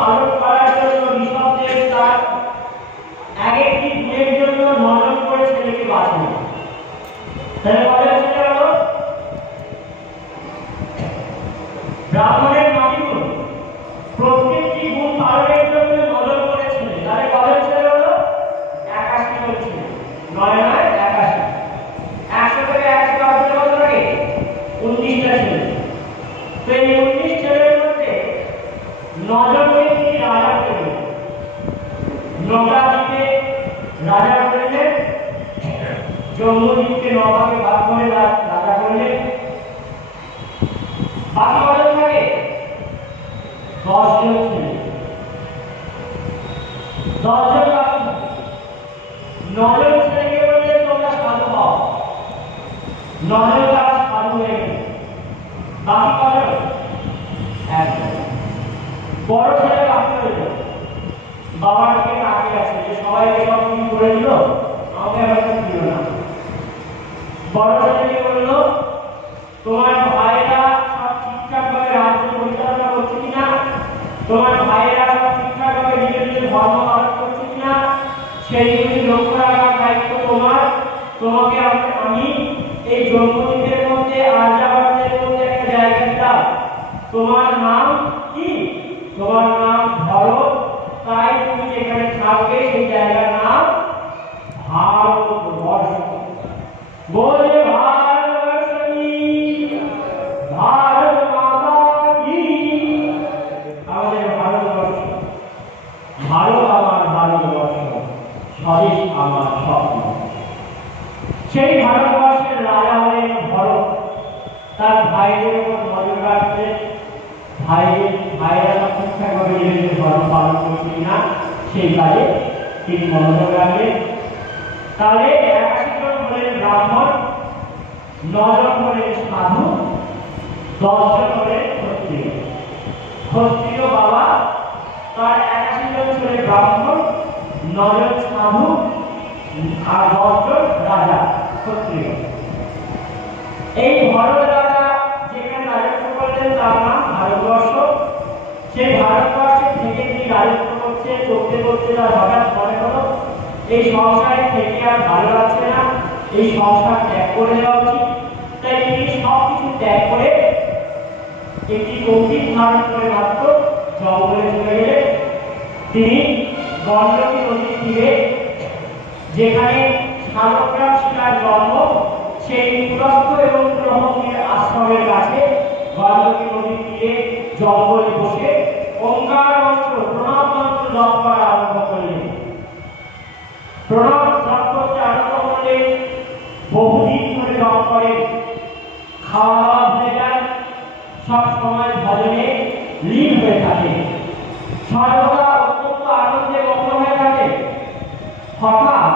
পালন করার জন্য ঋষভদেব তার এক একটি গুণের জন্য 9 জন করে ছেলেকে বাঁচলেন। তাহলে কয়জন ছেলে হলো? ব্রাহ্মণের 9টি গুণ, প্রত্যেকটি গুণ পালনের জন্য 9 জন করে ছেলে। তাহলে কয়জন ছেলে হলো? 81 জন ছেলে। 9 9 81, 100 থেকে 100 কত লাগে? 19টা ছেলে। তো এই 19 ছেলের মধ্যে 9 জনকে তিনি রাজা করলেন। 9টা দ্বীপে রাজা করলেন, জম্বুদ্বীপকে 9 ভাগে ভাগ করে রাজা করলেন। বাকি কজন থাকে? 10 জন ছেলে, 10 জন বাকি। 9 জন ছেলেকে বললেন তোমরা সাধু হও। 9 জন তারা সাধু হয়ে গেল। বাকি কজন? 1 জন। বড় ছেলে বাকি হইল, বাবার দিকে তাকিয়ে আছে যে সবাইকে সব কিছু করে দিল, আমাকে আবার কিছু দিল না। বড় ছেলেকে বলল তোমার ভাইরা সব ঠিকঠাক ভাবে রাজ্য পরিচালনা করছে কিনা, তোমার ভাইরা সব ঠিকঠাক ভাবে নিজের নিজের ধর্ম পালন করছে কিনা সেইগুলি লক্ষ্য রাখার দায়িত্ব তোমার। তোমাকে আমি এই জম্বুদ্বীপের মধ্যে আর্যাবর্তের মধ্যে একটা জায়গা দিলাম। তোমার নাম কি? তোমার নাম ভরত। তাই তুমি যেখানে থাকবে সেই জায়গার নাম ভারতবর্ষ। বলে ভারতবর্ষ কি, ভারত মাতা কি। আমাদের ভারতবর্ষ, ভারত আমার ভারতবর্ষ, স্বদেশ আমার স্বপ্ন। সেই ভারতবর্ষের রাজা হলেন ভরত। তার ভাইদের উপর নজর রাখতেন, ভাইরা ঠিকঠাক ভাবে নিজেদের ধর্ম পালন করছে কিনা সেই কাজে তিনি মনোযোগ রাখলেন। তাহলে 81 জন হলেন ব্রাহ্মণ, 9 জন হলেন সাধু, 10 জন হলেন ক্ষত্রিয়। ক্ষত্রিয় বাবা, তার 81 জন ছেলে ব্রাহ্মণ, 9 জন সাধু আর 10 জন রাজা ক্ষত্রিয়। এই ভরত রাজা যেখানে রাজত্ব করলেন তার নাম ভারতবর্ষ। সেই ভারতবর্ষে থেকে তিনি রাজত্ব করতে করতে তার হঠাৎ মনে হলো এই সংসারে থেকে আর ভালো লাগছে না, এই সংসার ত্যাগ করে দেওয়া উচিত। তাই তিনি সবকিছু ত্যাগ করে একটি কৌশিক ধারণ করে মাত্র জঙ্গলে চলে গেলেন। তিনি গণ্ডকী নদীর তীরে, যেখানে শালগ্রাম শিলার জন্ম, সেই পুরস্ত এবং ব্রহ্মপুরের আশ্রমের কাছে গণ্ডকী নদীর তীরে জঙ্গলে বসে ওঙ্কার মন্ত্র, প্রণব মন্ত্র জপ করা আরম্ভ করলেন। প্রণব জপ করতে আরম্ভ করলে বহুদিন ধরে জপ করে, খাওয়া দাওয়া ভুলে যান, সব সময় ভজনে লীন হয়ে থাকে, সর্বদা অত্যন্ত আনন্দে মগ্ন হয়ে থাকে। হঠাৎ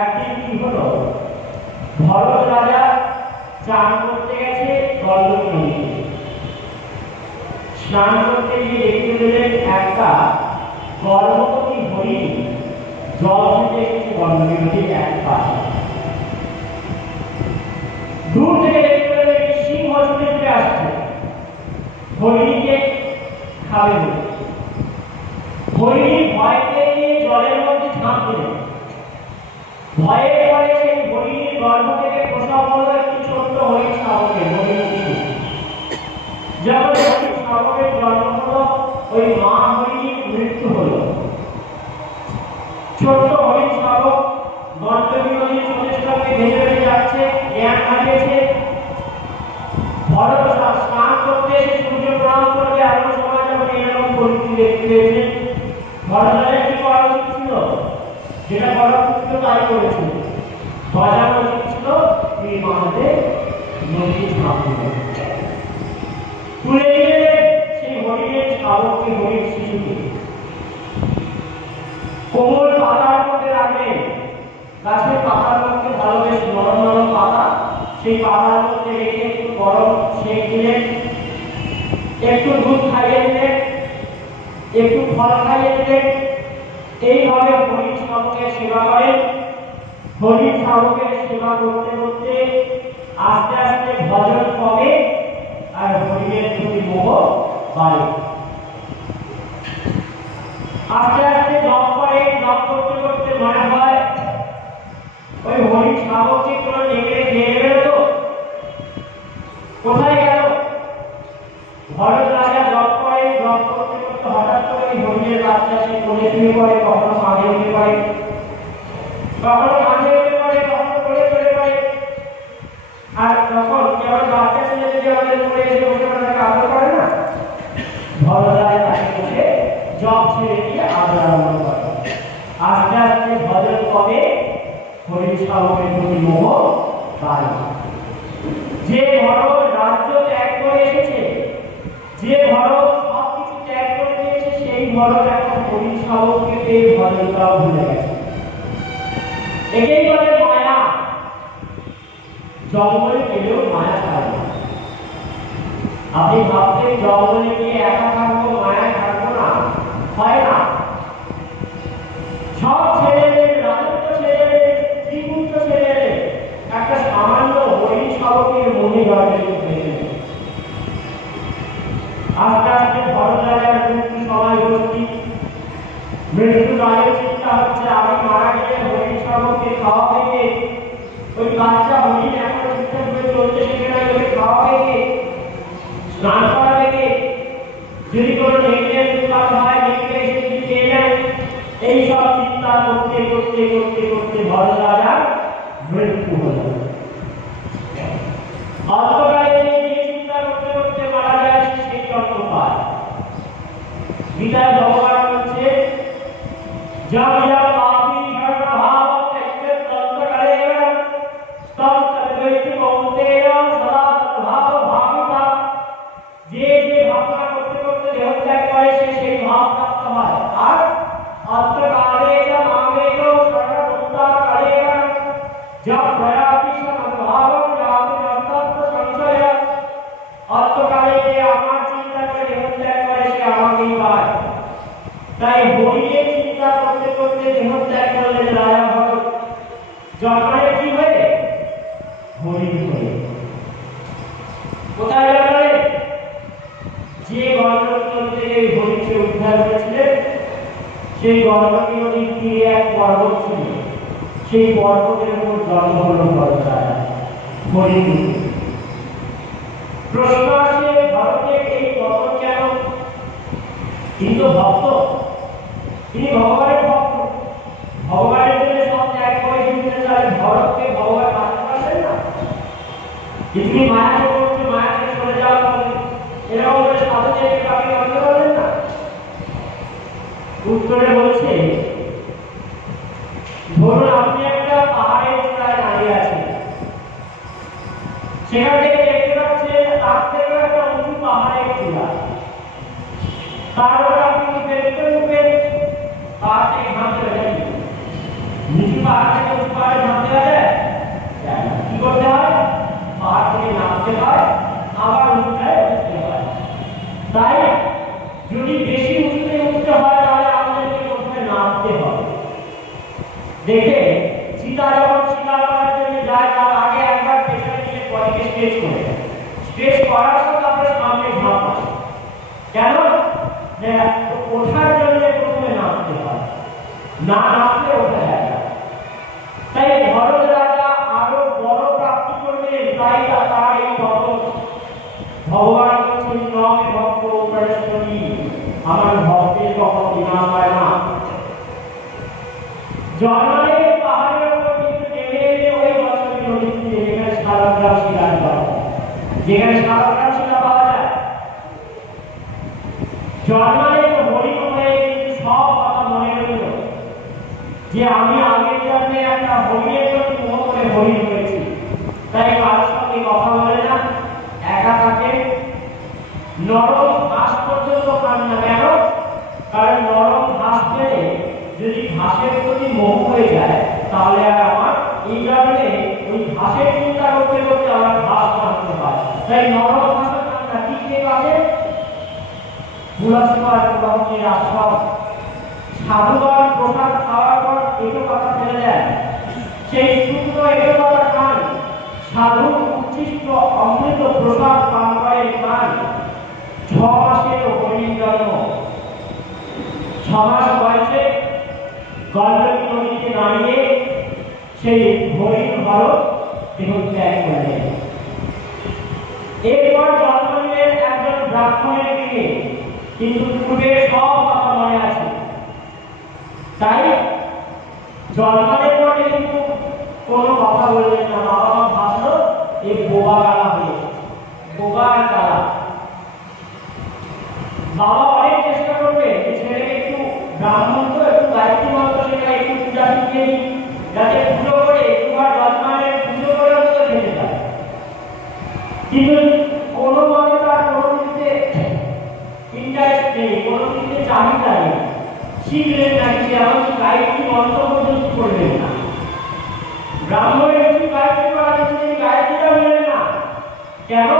একদিন কি হলো, ভরত রাজা চান করতে গেছে গণ্ডকী নদীতে। স্নান করতে গিয়ে দেখতে পেলেন একটা গর্ভবতী হরিণ জল থেকে এসেছে গণ্ডকী নদীর এক পাশে। দূর থেকে দেখতে পেলেন একটি সিংহ ছুটে ছুটে আসছে হরিণীকে খাবে বলে। হরিণী ভয় পেয়ে গিয়ে জলের মধ্যে ঝাঁপ দিলেন। ভয়ে পড়ে সেই হরিণীর গর্ভ থেকে প্রসব হলো একটি ছোট্ট হরিণ শাবকের, হরিণ শিশু। যখন হরিণ শাবকের জন্ম হলো, ওই মা হরিণীর মৃত্যু হলো। ছোট্ট হরিণ শাবক গণ্ডকী নদীর স্রোতে ভেসে ভেসে যাচ্ছে, জ্ঞান হারিয়েছে। ভরত স্নান করতে এসে সূর্য প্রণাম করবে এমন সময় যখন এরকম পরিস্থিতি দেখতে পেয়েছেন, ভরতের কি করা উচিত ছিল? যেটা করা উচিত ছিল তাই করেছিল। বাজানো উচিত ছিল এই মাঝে নদী ঝাঁপ দিলেন, তুলে নিয়ে সেই হরিণের শাবককে, হরিণ শিশুকে কোমল পাতার মধ্যে রাখলেন। গাছের পাতার মধ্যে ভালো বেশ নরম নরম পাতা, সেই পাতার মধ্যে রেখে একটু গরম সেঁক দিলেন, একটু দুধ খাইয়ে দিলেন, একটু ফল খাইয়ে দিলেন। এইভাবে হরিণ শাবকের সেবা করেন। হরিণ শাবকের সেবা করতে করতে আস্তে আস্তে ভজন কমে আর হরিণের প্রতি মোহ বাড়ে। আস্তে আস্তে জপ করে, জপ করতে করতে মনে হয় ওই হরিণ শাবককে কোনো নেকড়ে খেয়ে গেল তো, কোথায় গেল? ভরত রাজা জপ করে, জপ করতে করতে হঠাৎ করে হরিণের বাচ্চা সে কোলে শুয়ে পড়ে, কখনো কাঁধে উঠে পড়ে, কখনো কাঁধে উঠে পড়ে, কখনো কোলে চলে পড়ে। আর তখন কেবল বাচ্চা ছেলে যদি আমাদের কোলে এসে বসে তাকে আদর করে না, ভরত রাজা তাকে বসে জপ ছেড়ে দিয়ে আদর আরম্ভ করে। আস্তে আস্তে ভজন কবে হরিণ শাবকের প্রতি মোহ বাড়ে। যে ভরত রাজ্য ত্যাগ করে এসেছে, যে ভরত সবকিছু ত্যাগ করে দিয়েছে, সেই ভরত এখন হরিণ শাবককে পেয়ে ভজনটাও ভুলে গেছে। একেই বলে মায়া। জঙ্গলে গেলেও মায়া ছাড়ে না। আপনি ভাবতেন জঙ্গলে গিয়ে একা থাকবো, মায়া থাকবো না, হয় না। সব ছেলেদের, রাজত্ব ছেলেদের, শ্রীপুত্র ছেলেদের একটা সামান্য হরিণ শাবকের মনে জড়িত হয়েছে। আস্তে আস্তে ভরত রাজার মৃত্যু সময় উপস্থিত। মৃত্যু রায়ের চিন্তা হচ্ছে আমি মারা গেলে হরিণ শাবককে খাওয়া থেকে, ওই বাচ্চা হরিণ এখন ঠিকঠাক করে চলতে শিখে না, ওকে খাওয়া থেকে, স্নান করা থেকে, যদি কোনো নেকড়ের উৎপাত হয়, নেকড়ে এসে যদি খেয়ে নেয়, এইসব চিন্তা করতে করতে করতে করতে ভরত রাজার মৃত্যু হল। অল্পকালে যে চিন্তা করতে করতে মারা যায় সেই জন্ম পায়। গীতায় ভগবান বলছে জব জব পাপী সর্বভাব ত্যক্তে তন্ত্রকালে তম তদ্বৈতি কৌন্তেয় সদা তদ্ভাব ভাবিতা। যে যে ভাবনা করতে করতে দেহত্যাগ করে সে সেই ভাব প্রাপ্ত হয়। আর অন্তকালে চ মামেয় সর্বভূতাকালে জব প্রয়াতি সমভাবং যাতি নন্তত্ব সংশয়। অন্তকালে যে আমার চিন্তা করে দেহত্যাগ করে সে আমাকেই পায়। তাই হরিণের চিন্তা করতে করতে দেহত্যাগ করলেন রাজা ভরত। জন্মালে কি হয়ে? হরিণ হয়ে। কোথায় জন্মালে? যে গণ্ডকী নদী থেকে হরিণকে উদ্ধার করেছিলেন, সেই গণ্ডকী নদীর তীরে এক পর্বত ছিল। সেই পর্বতের উপর জন্ম হল ভরত রাজা হরিণ। প্রশ্ন আসে ভারতের এই পতন কেন? তিনি তো ভক্ত, তিনি ভগবানের ভক্ত, ভগবানের জন্য সব ত্যাগ করে দিতে চান। ভরতকে ভগবান বাঁচাতে পারলেন না। তিনি মায়াকে বলছে মায়াকে চলে যাওয়া হবে, এরকম করে সাধুদেরকে কাকে করতে পারলেন না। উত্তরে বলছে ধরুন আপনি একটা পাহাড়ের চূড়ায় দাঁড়িয়ে আছেন, সেখান থেকে দেখতে পাচ্ছেন তার থেকে একটা উঁচু পাহাড়ের চূড়া, তার উপর আপনি উঠবেন, পাহাড় থেকে নামতে যায়। নিচু পাহাড় থেকে উঁচু পাহাড়ে নামতে যায়, কি করতে হয়? পাহাড় থেকে নামতে হয়, আবার উঁচুটায় উঠতে হয়। তাই যদি বেশি উঁচুতে উঠতে হয় তাহলে আমাদেরকে প্রথমে নামতে হবে। দেখে সীতা যখন শিকার করার জন্য যায় তার আগে একবার পেছনে দিকে বডিকে স্ট্রেচ করে, স্ট্রেচ করার পর তারপরে সামনে ঝাঁপ মারে। কেন? ওঠার জন্য প্রথমে নামতে হয়, না নামলে ওঠা যায় না। তাই ভরত রাজা আরো বড় প্রাপ্তি করলেন, তাই তার এই পতন। ভগবান বলছেন নমে ভক্ত পরমেশ্বরী, আমার ভক্তের কখনো বিনাশ হয় না। জন্মালে পাহাড়ের উপর কিন্তু নেমে এলে ওই গণ্ডকী নদীতে, যেখানে সালগ্রাম শিলা পাওয়া যায়, যেখানে সালগ্রাম শিলা পাওয়া যায়। জন্মালে তো হরিণ হয়ে কিন্তু সব কথা মনে রইল যে আমি আগের জন্মে একটা হরিণের প্রতি মোহ করে হরিণ হয়েছি। তাই কারোর সঙ্গে কথা বলে না, একা থাকে, নরম ঘাস পর্যন্ত খান না। কেন? কারণ নরম ঘাস পেলে যদি ঘাসের প্রতি মোহ হয়ে যায় তাহলে আর আমার এই জন্মে ওই ঘাসের চিন্তা করতে করতে আমার ঘাস খাওয়াতে হয়। তাই নরম ঘাসে খান না। কি খেয়ে পাবে? পুরস্কার পুরস্কের আশ্রম। সাধুগণ প্রসাদ খাওয়ার পর একটু কথা ফেলে যায়, সেই শুকনো একটু কথা খান। সাধু উচ্ছিষ্ট অমৃত প্রসাদ পান করে খান। 6 মাসের হরিণ জন্ম, 6 6 মাস বয়সে গণ্ডকী নদীতে নামিয়ে সেই হরিণ ভরত দেহ ত্যাগ করলেন। এরপর জন্ম নিলেন একজন ব্রাহ্মণের দিকে, কিন্তু পূর্বের সব কথা মনে আছে। তাই জন্মের পরে কিন্তু কোনো কথা বললেন না। বাবা মা ভাবলো এই বোবা গালা হয়েছে, বোবা গালা। বাবা অনেক চেষ্টা করবে যে ছেলেকে একটু ব্রাহ্মণ তো একটু গায়ত্রী মন্ত্র শেখায়, একটু পূজা শিখিয়ে দিই, যাতে পুজো করে একটুবার জন্মানের পুজো করে অন্তত খেতে পারে। কিন্তু কোনো মতে তার কোনো কিছুতে ইন্টারেস্ট নেই, কোনো কিছুতে চাহিদা নেই। শিখলেন না, যে এমনকি গায়ত্রী মন্ত্র পর্যন্ত করলেন না। ব্রাহ্মণের কিছু গায়ত্রী করা কিন্তু তিনি গায়ত্রীটা বললেন না। কেন?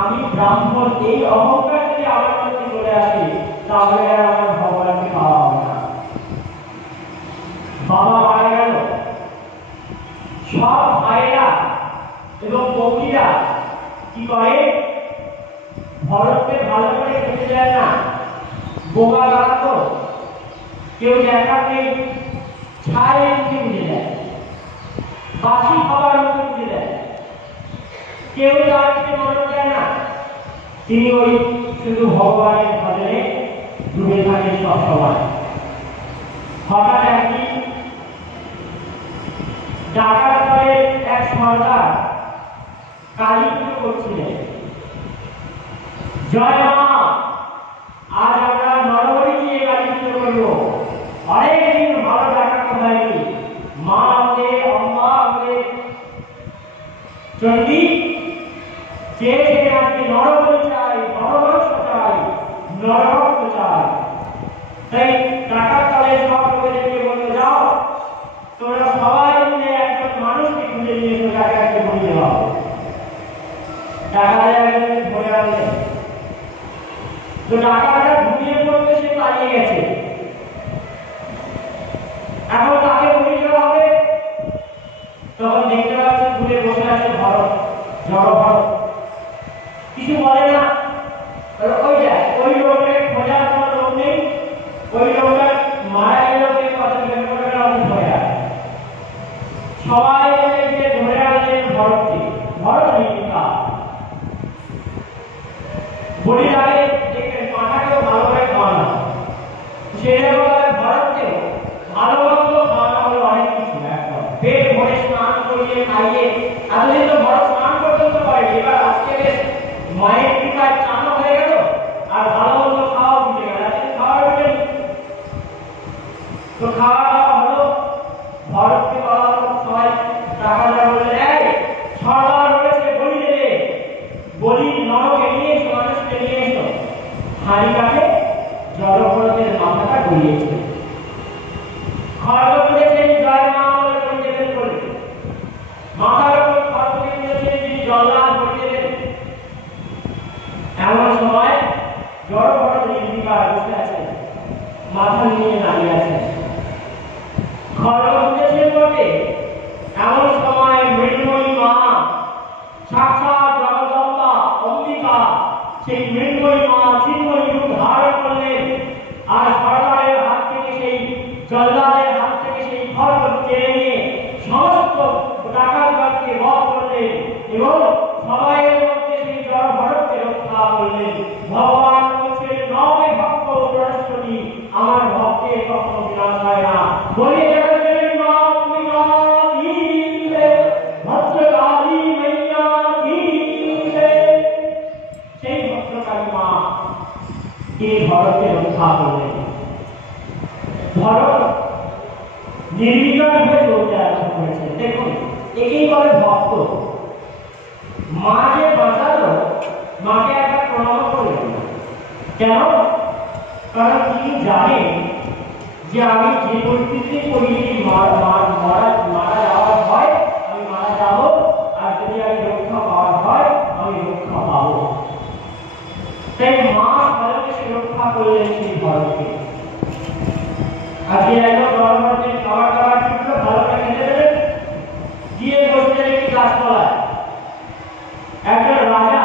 আমি ব্রাহ্মণ, এই অহংকার যদি আমার মধ্যে চলে আসে তাহলে আর আমার ভগবানকে পাওয়া হবে না। বাবা মারা গেল, সব ভাইরা এবং বৌদিরা কি করে? ভরতকে ভালো করে খেতে দেয় না, বোবা গালা তো, কেউ দেখাতে ছায় মুখে বুঝে দেয়, বাসি খাবার মুখে বুঝে দেয়, কেউ তার দিকে নজর দেয় না। তিনি ওই শুধু ভগবানের ভজনে ডুবে থাকেন সব সময়। হঠাৎ একদিন ডাকাত দলের এক সর্দার কালী পুজো করছিলেন। জয় মা, আজ আমরা নরবলি দিয়ে কালী পুজো করবো, অনেকদিন ভালো ডাকাত হয়নি, মা আমাদের, অম্মা আমাদের চণ্ডী চেয়েছে আজকে নরবলি চাই, নরমাংস চাই, নররক্ত চাই। তাই ডাকাত দলের সব লোকেদেরকে বলতে যাও, তোমরা সবাই মিলে একজন মানুষকে খুঁজে নিয়ে এসো, ডাকাতকে বলি দেওয়া। ডাকাতের একজনকে ধরে আনলেন, তো ডাকাতরা ঘুমিয়ে পড়তে সে পালিয়ে গেছে। এখন তাকে বলি দেওয়া হবে, তখন দেখতে পাচ্ছে ঘুরে বসে আছে ভরত, জড় ভরত, কিছু বলে না। ওই যায়, ওই লোকের খোঁজার কোনো লোক নেই, ওই লোকটা মারা গেল, কথা জিজ্ঞাসা করে ধরে আসে। সবাই মিলে ধরে আনলেন ভরতকে। ভরত নিকা বলি আগে দেখবেন মাথাকেও ভালো করে খাওয়ানো, সেরকম ভরতকেও ভালো মন্দ খাওয়ানো হলো অনেক কিছু। একদম পেট ভরে স্নান করিয়ে খাইয়ে, এতদিন তো ভরত স্নান পর্যন্ত করেনি, এবার আজকে বেশ মায়ের কৃপায় চানো হয়ে গেল, আর ভালো মন্দ খাওয়া উঠে গেল। খাওয়া উঠে তো খাওয়া দাওয়া হলো, ভরতকে বলা হলো, সবাই টাকাটা বললেন, এই সর্দার বলেছে বলি দেবে, বলি নরকে নিয়ে এসো, মানুষকে নিয়ে এসো। হাড়ি কাটে জড়ভরতের মাথাটা গড়িয়েছে। খড়গ বলেছেন জয় মা বলে বলি দেবেন বলে, মাথার উপর খড়গকে দিয়েছেন যিনি জল্লাদ বলি দেবেন। এমন সময় জড়ভরত নির্বিকার বসে আছেন, মাথা নিয়ে দাঁড়িয়ে আছেন। খড়গ দিয়েছেন বটে, এমন সময় মৃন্ময়ী মা, সাক্ষাৎ জগদম্বা অম্বিকা, সেই মৃন্ময়ী মা চিন্ময়ী রূপ ধারণ করলেন, আর সর্দারের হাত থেকে সেই জল্লাদের হাত থেকে সেই খড়গ কেড়ে নিয়ে সমস্ত ডাকাতকে বধ করলেন এবং সবাইয়ের মধ্যে সেই জড়ভরতকে রক্ষা করলেন। ভগবান বলছেন, নবে ভক্ত প্রণশ্বরী, আমার ভক্তের কখনো বিনাশ হয় না। বলে জগতের মা অম্বিকা কি জয়, ভদ্রকালী মাইয়া কি জয়। সেই ভদ্রকালী মা কে ভরতকে রক্ষা করলেন। ভরত নির্বিকার হয়ে চলতে আরম্ভ করেছেন। দেখুন, একেই বলে ভক্ত। মা যে বাঁচালো, মাকে একটা প্রণাম করলেন না। কেন? কারণ তিনি জানেন যে আমি যে পরিস্থিতি পরিস্থিতি মারা যাওয়ার হয় আমি মারা যাব, আর যদি আমি রক্ষা পাওয়ার হয় আমি রক্ষা পাবো। তাই মা ভারতকে সে রক্ষা করলেন সেই ভরতকে। আজকে একদম জড়ভরতের খাবার খাবার ছিল, ভালো করে খেতে দেবেন, গিয়ে বসলেন একটি গাছতলায়। একজন রাজা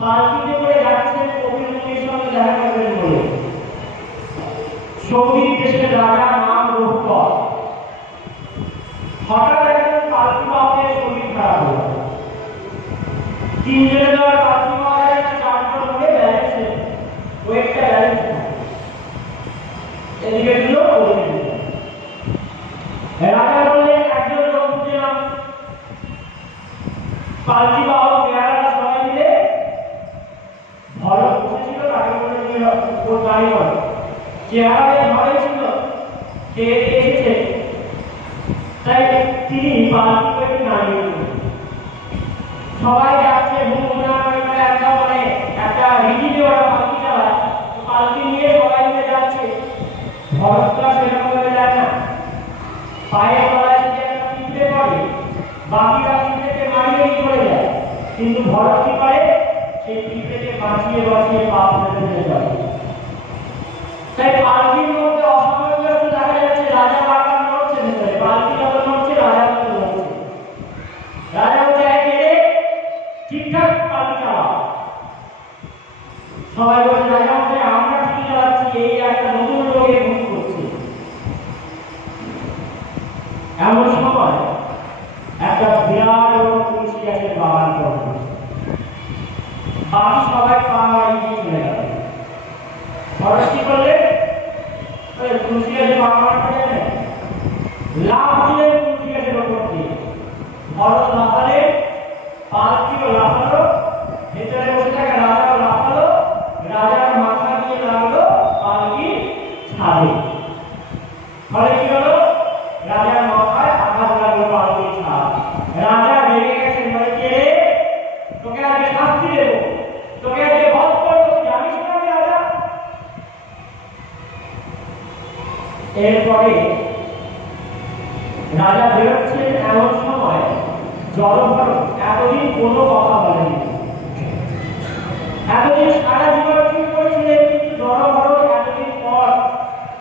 পালকিতে করে যাচ্ছেন কপিল মুনির সঙ্গে দেখা করবেন বলে। সৌদি দেশের রাজা নাম রঘুপত। হঠাৎ একজন পালকি বাহকের শরীর খারাপ হলো। তিনজনে যাওয়ার পালকি বাহক চারজন হয়ে ব্যালেন্স ওয়েটটা ব্যালেন্স এদিকে দিল ওদিকে দিল। রাজা বললেন একজন লোক দিলাম পালকি বাহক বেড়ারা সবাই মিলে ভরত বসেছিল তাকে বলে ওর গাড়ি বল চেহারা ভালোই ছিল কে এসেছে তাই তিনি পালকি করে নামিয়ে দিলেন। সবাই যাচ্ছে একটা মানে একটা রিজিতে ওরা পালকি চালায়, পালকি নিয়ে সবাই মিলে যাচ্ছে। ভরতটা সেরকম ভাবে যায় না, পায়ে তলায় যদি একটা পিঁপড়ে পড়ে বাকিরা পিঁপড়েকে মারিয়ে চলে যায়, কিন্তু ভরত কি করে সেই পিঁপড়েকে বাঁচিয়ে বাঁচিয়ে পা ফেলে যাবে। তাই পালকির মধ্যে অসামঞ্জস্য দেখা যাচ্ছে। রাজা বারবার নড়ছে ভেতরে, পালকি যখন নড়ছে রাজা কিন্তু নড়ছে। রাজা চায় গেলে ঠিকঠাক পালকি চালাও। সবাই বলছে রাজা হচ্ছে আমরা ঠিক চালাচ্ছি, এই একটা নতুন রোগে ভুল করছে। এমন সময় একটা বিরাট বড় তুলসী গাছের বাগান করবে, বাকি সবাই পা মারিয়ে চলে গেল। ভরত কি করলেন তুলসী গাছের বাগান করে লাভ দিলেন তুলসী গাছের ওপর দিয়ে। ভরত লাফালে পালকিও লাফালো, ভেতরে বসে থাকা রাজাও লাফালো, রাজার মাথা দিয়ে লাগলো পালকি ছাদে। ফলে কি হলো রাজার মাথায় আঘাত লাগলো পালকির ছাদ। রাজা রেগে গেছেন, বলে কে তোকে আজকে শাস্তি দেব, তোকে আজকে বধ করবো, জানিস না আমি রাজা। এরপরে রাজা বেরোচ্ছেন, এমন সময় জলভরত এতদিন কোনো কথা বলেনি, এতদিন সারা জীবন চুপ করেছিলেন, কিন্তু জলভরত এতদিন পর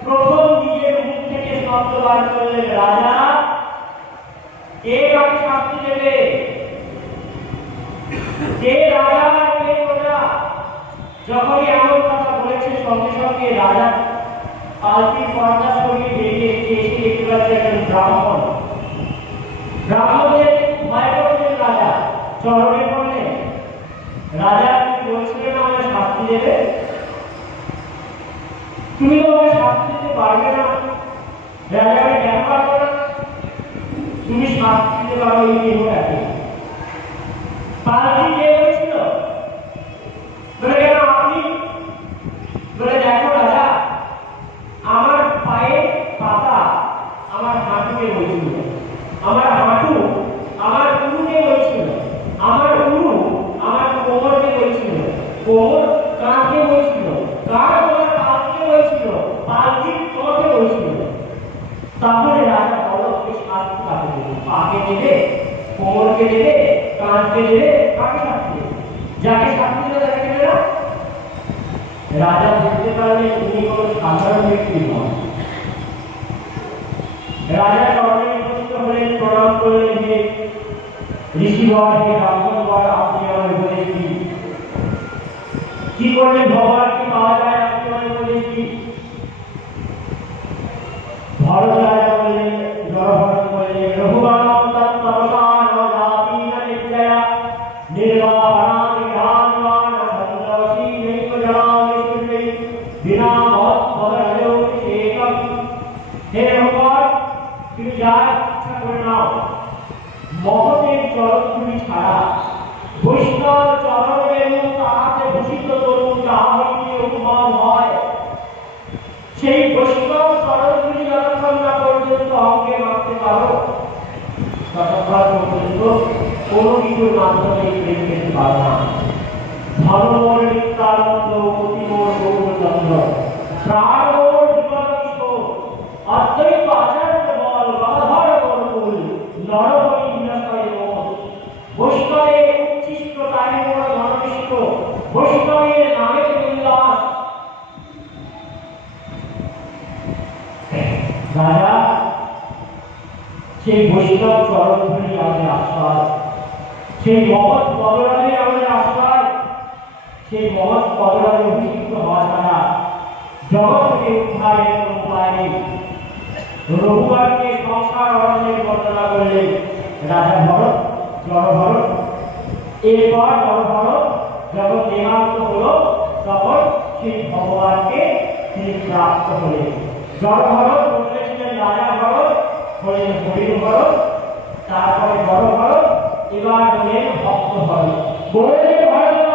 প্রথম নিজের মুখ থেকে শব্দ বার করলেন, রাজা কে কাকে শাস্তি দেবে, কে রাজা কে প্রজা। যখনই এমন কথা বলেছে সঙ্গে সঙ্গে রাজা পালকির পর্দা সরিয়ে বেরিয়ে এসে দেখতে পাচ্ছে একজন ব্রাহ্মণ। ব্রাহ্মণদের ভয় করছেন রাজা, চরণে পড়লেন, রাজা তুমি বলছিলেন আমায় শাস্তি দেবে, তুমি তো আমায় শাস্তি দিতে পারবে না। রাজা আমি কেন পারবো না, তুমি শাস্তি দিতে পারো এই দেহটাকে। পালকি কে হয়েছিল বলে কেন আপনি, বলে দেখো রাজা আমার পায়ে পাতা আমার হাঁটুকে বলছিল, আমার হাঁটু আমার উরুকে বলছিল, আমার উরু আমার কোমরকে বলছিল, কোমর কাঁধকে বলছিল, কাঁধ আমার পালকিকে বলছিল, পালকি তোমাকে বলছিল। তাহলে রাজা বলকে শাস্তি কাকে দেবে, পাকে দেবে, কোমরকে দেবে, কাঁধকে দেবে, কাকে শাস্তি দেবে? যাকে শাস্তি দেবে তাকে দেবে না। রাজা বুঝতে পারলেন উনি কোনো সাধারণ ব্যক্তি নন। রাজা চরণে উপস্থিত হলেন, প্রণাম করলেন, যে ঋষিবর হে ব্রাহ্মণবর আপনি আমার উপদেশ দিন, কি করলে ভগবানকে পাওয়া যায় আপনি আমার উপদেশ দিন। ভরত রাজা বললেন, জড়ভরত বললেন, রঘুবরম তৎপরসান জাতিনা নিত্যয়া নির্বাণানি জ্ঞানবান সন্তোষী নৈকজনানি সুরী বিনা মত পদরজো বিশেকম। হে রঘুবর তুমি যা ইচ্ছা করে নাও, মহতের চরণধুলি ছাড়া বৈষ্ণব চরণের তাহাতে ভূষিত তরুণ যাহা হইতে উপমান হয়, সেই বৈষ্ণব চরণধুলি যতক্ষণ না পর্যন্ত অঙ্গে মারতে পারো ততক্ষণ পর্যন্ত কোনো কিছুর মাধ্যমে প্রেম পেতে পারো না। ধর্মোর নিত্যানন্দ অতিমোর গৌরচন্দ্র প্রাণোর জীবন কিশোর অদ্বৈত আচার্য বল গদাধর গৌরকুল নরহরি বিনাশয় মন। বৈষ্ণবের উচ্ছিষ্ট তারে মোর ধর্মিষ্ঠ, বৈষ্ণবের নামের উল্লাস। রাজা সেই বৈষ্ণব চরণধুলি আমাদের আশ্বাস, সেই মহৎ পদরাজে আমাদের আশ্বাস, সেই মহৎ পদরাজে অভিষিক্ত হওয়া ছাড়া জগৎ থেকে উদ্ধারের কোনো উপায় নেই। রঘুবরকে সংসার অরণ্যের বর্ণনা করলেন রাজা ভরত, জড় ভরত। এরপর জড় ভরত যখন দেহান্ত হল তখন সেই ভগবানকে তিনি প্রাপ্ত হলেন। জড় ভরত বলেছিলেন রাজা ভরত, হলেন হরিণ ভরত, তারপরে বড় ভরত, এবার হলেন ভক্ত ভরত। বললেন ভরত